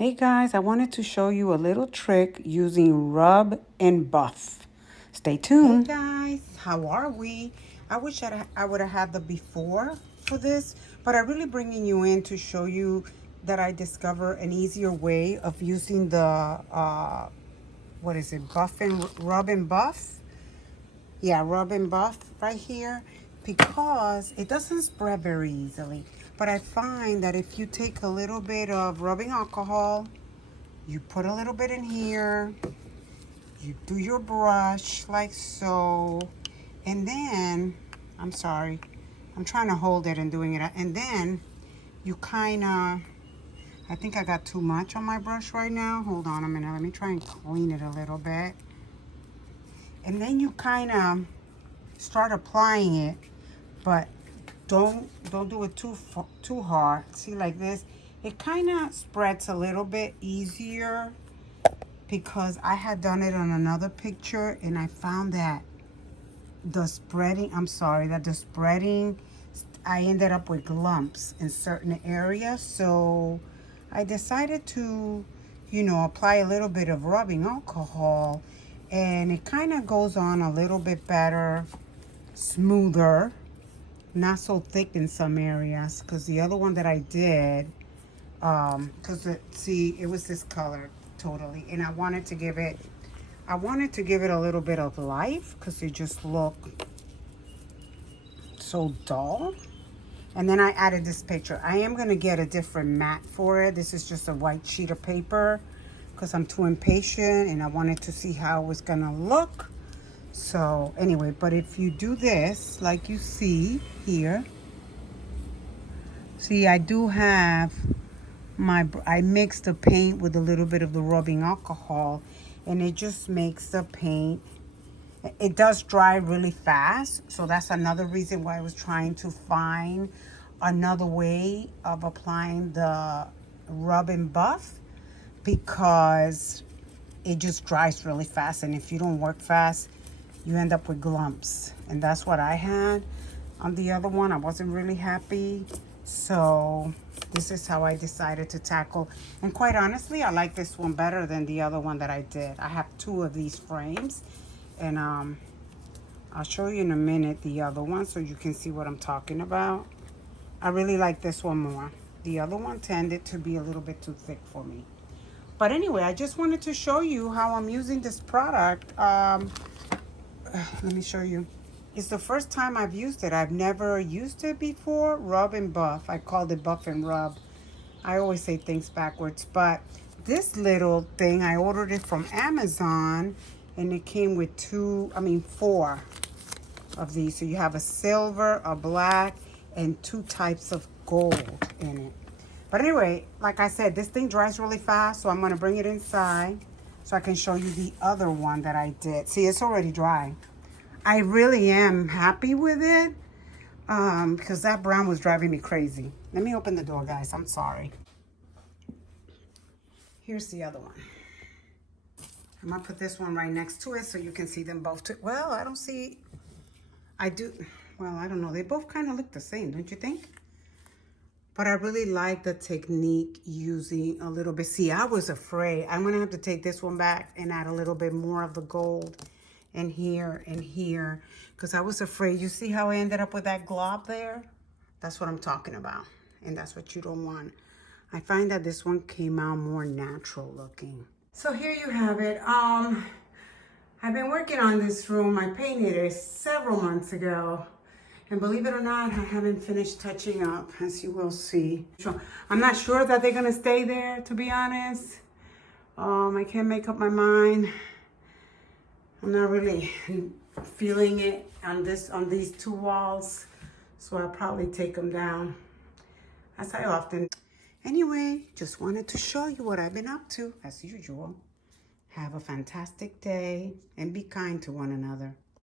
Hey guys, I wanted to show you a little trick using Rub and Buff. Stay tuned. Hey guys, how are we? I wish I would have had the before for this, but I'm really bringing you in to show you that I discovered an easier way of using the, what is it, Rub and Buff? Yeah, Rub and Buff right here, because it doesn't spread very easily. But I find that if you take a little bit of rubbing alcohol, you put a little bit in here, you do your brush like so, and then, I'm sorry, I'm trying to hold it and doing it, and then you kind of, I think I got too much on my brush right now. Hold on a minute, let me try and clean it a little bit. And then you kind of start applying it, but don't do it too hard. See, like this, it kind of spreads a little bit easier, because I had done it on another picture and I found that the spreading, I ended up with lumps in certain areas. So I decided to, apply a little bit of rubbing alcohol, and it kind of goes on a little bit better, smoother, not so thick in some areas, because the other one that I did, because see, it was this color totally, and I wanted to give it a little bit of life, because it just looked so dull. And then I added this picture. I am going to get a different mat for it. This is just a white sheet of paper, because I'm too impatient and I wanted to see how it was going to look. So anyway, but if you do this like you see here, see, I do have I mixed the paint with a little bit of the rubbing alcohol, and it just makes the paint, it does dry really fast. So that's another reason why I was trying to find another way of applying the Rub and Buff, because it just dries really fast, and if you don't work fast, you end up with glumps. And that's what I had on the other one. I wasn't really happy. So this is how I decided to tackle. And quite honestly, I like this one better than the other one that I did. I have two of these frames, and I'll show you in a minute the other one so you can see what I'm talking about. I really like this one more. The other one tended to be a little bit too thick for me. But anyway, I just wanted to show you how I'm using this product. Let me show you. It's the first time I've used it. I've never used it before. Rub and Buff. I called it Buff and Rub. I always say things backwards. But this little thing, I ordered it from Amazon, and it came with 4 of these. So you have a silver, a black, and 2 types of gold in it. But anyway, like I said, this thing dries really fast, so I'm going to bring it inside so I can show you the other one that I did. See, it's already dry. I really am happy with it, because that brown was driving me crazy. Let me open the door, guys. I'm sorry. Here's the other one. I'm going to put this one right next to it so you can see them both too. Well, I don't see... I do... Well, I don't know. They both kind of look the same, don't you think? But I really like the technique using a little bit. See, I was afraid. I'm going to have to take this one back and add a little bit more of the gold and here, because I was afraid. You see how I ended up with that glob there? That's what I'm talking about, and that's what you don't want. I find that this one came out more natural looking. So here you have it. I've been working on this room. I painted it several months ago, and believe it or not, I haven't finished touching up, as you will see. So I'm not sure that they're gonna stay there, to be honest. I can't make up my mind. I'm not really feeling it on these 2 walls, so I'll probably take them down, as I often. Anyway, just wanted to show you what I've been up to, as usual. Have a fantastic day, and be kind to one another.